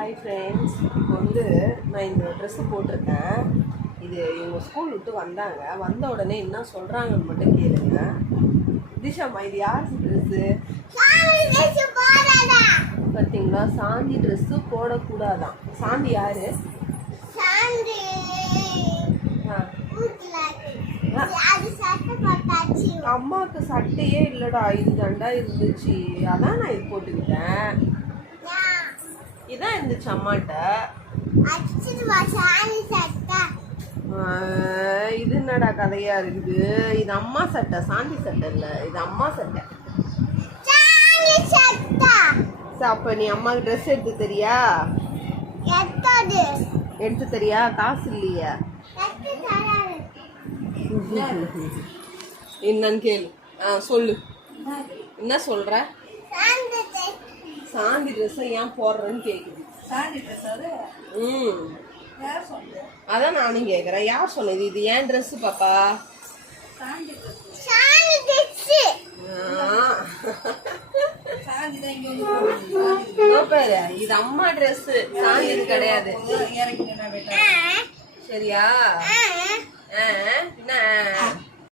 Hi friends, இப்போ நான் இந்த ட்ரெஸ்ஸு போட்டிருக்கேன். இது இவங்க ஸ்கூல் விட்டு வந்தாங்க. வந்த உடனே என்ன சொல்கிறாங்கன்னு மட்டும் கேளுங்க. திஷாம்மா, இது யார் ட்ரெஸ்ஸு? பார்த்தீங்களா, சாந்தி ட்ரெஸ்ஸு போடக்கூடாதான். சாந்தி யாரு? அம்மாவுக்கு சட்டையே இல்லடா, இது தாண்டா இருந்துச்சு. அதான் நான் இது போட்டுக்கிட்டேன். இதான் இருந்துச்சு அம்மாட்ட. இது என்னடா கதையா இருக்குது? இது அம்மா சட்டை, சாந்தி சட்டை இல்ல, இது அம்மா சட்டை. அப்ப நீ அம்மாவுக்கு ட்ரெஸ் எடுத்து தெரியா? எடுத்து தெரியா? காசு இல்லையா? என்னன்னு கேளு. சொல்லு, என்ன சொல்ற? சாந்தி ட்ரெஸ் ஏன் போடுறேன்னு கேக்குது. சாந்தி ட்ரெஸ் அது? அதான் நானும் கேக்குறேன். யார் சொன்னது? இது ஏன் ட்ரெஸ் பாப்பா? சாந்தி ட்ரெஸ். இது அம்மா ட்ரெஸ், சாந்தி கிடையாது. சரியா? என்ன